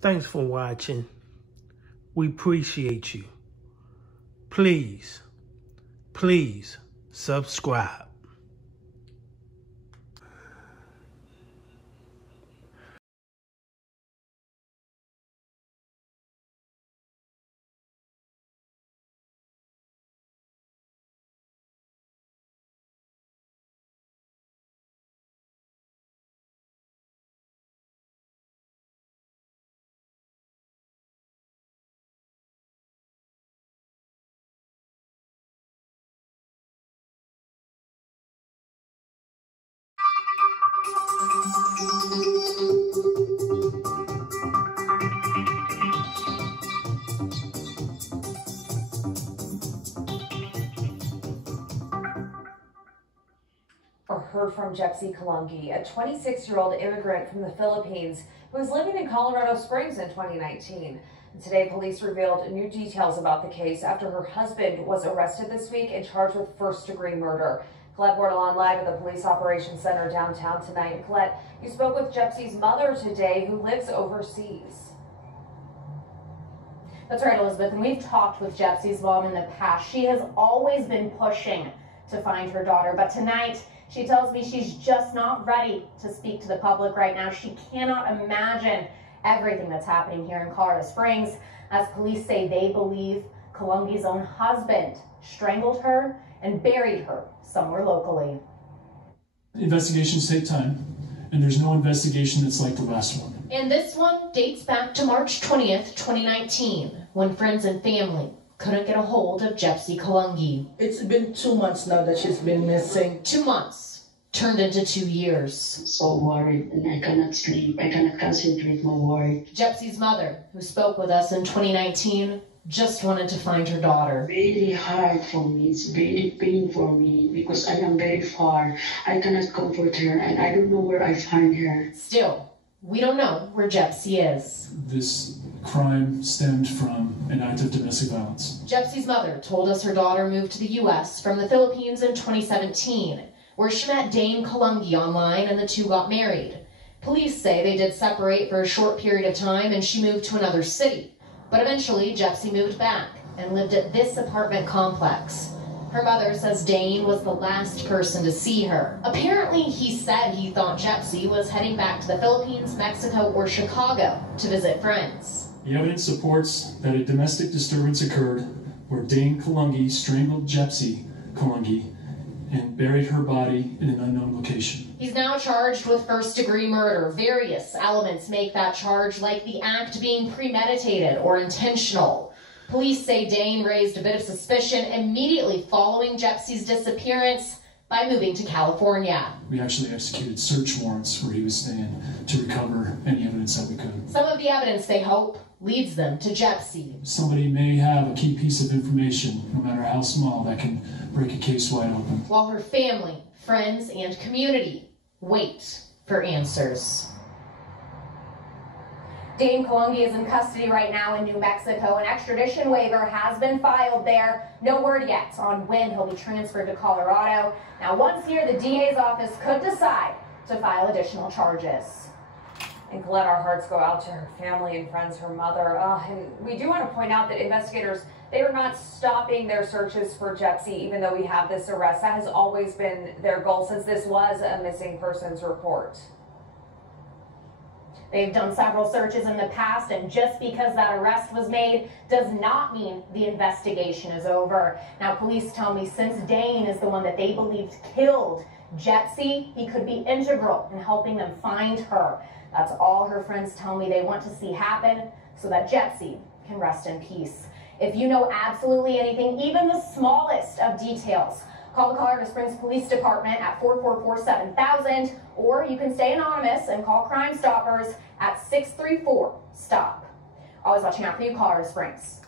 Thanks for watching. We appreciate you. Please subscribe. Heard from Jepsy Kallungi, a 26-year-old immigrant from the Philippines who was living in Colorado Springs in 2019. And today, police revealed new details about the case after her husband was arrested this week and charged with first-degree murder. Colette Wardle on live at the Police Operations Center downtown tonight. And Colette, you spoke with Jepsy's mother today, who lives overseas. That's right, Elizabeth, and we've talked with Jepsy's mom in the past. She has always been pushing to find her daughter, but tonight, she tells me she's just not ready to speak to the public right now. She cannot imagine everything that's happening here in Colorado Springs, as police say they believe Kallungi's own husband strangled her and buried her somewhere locally. Investigations take time, and there's no investigation that's like the last one. And this one dates back to March 20th, 2019, when friends and family couldn't get a hold of Jepsy Kallungi. It's been 2 months now that she's been missing. 2 months turned into 2 years. So worried, and I cannot sleep. I cannot concentrate my work. Jepsy's mother, who spoke with us in 2019, just wanted to find her daughter. Very hard for me. It's very painful for me because I am very far. I cannot comfort her, and I don't know where I find her. Still, we don't know where Jepsy is. This crime stemmed from an act of domestic violence. Jepsy's mother told us her daughter moved to the U.S. from the Philippines in 2017, where she met Dane Kallungi online and the two got married. Police say they did separate for a short period of time and she moved to another city. But eventually, Jepsy moved back and lived at this apartment complex. Her mother says Dane was the last person to see her. Apparently, he said he thought Jepsy was heading back to the Philippines, Mexico, or Chicago to visit friends. The evidence supports that a domestic disturbance occurred where Dane Kallungi strangled Jepsy Kallungi and buried her body in an unknown location. He's now charged with first-degree murder. Various elements make that charge, like the act being premeditated or intentional. Police say Dane raised a bit of suspicion immediately following Jepsy's disappearance by moving to California. We actually executed search warrants where he was staying to recover any evidence that we could. Some of the evidence, they hope, leads them to Jepsy. Somebody may have a key piece of information, no matter how small, that can break a case wide open. While her family, friends, and community wait for answers. Dane Kallungi is in custody right now in New Mexico. An extradition waiver has been filed there. No word yet on when he'll be transferred to Colorado. Now, once here, the DA's office could decide to file additional charges. And Colette, our hearts go out to her family and friends, her mother. And we do want to point out that investigators, they are not stopping their searches for Jepsy, even though we have this arrest. That has always been their goal since this was a missing persons report. They've done several searches in the past, and just because that arrest was made does not mean the investigation is over. Now, police tell me since Dane is the one that they believed killed Jepsy, he could be integral in helping them find her. That's all her friends tell me they want to see happen so that Jepsy can rest in peace. If you know absolutely anything, even the smallest of details, call the Colorado Springs Police Department at 444-7000, or you can stay anonymous and call Crime Stoppers at 634-STOP. Always watching out for you, Colorado Springs.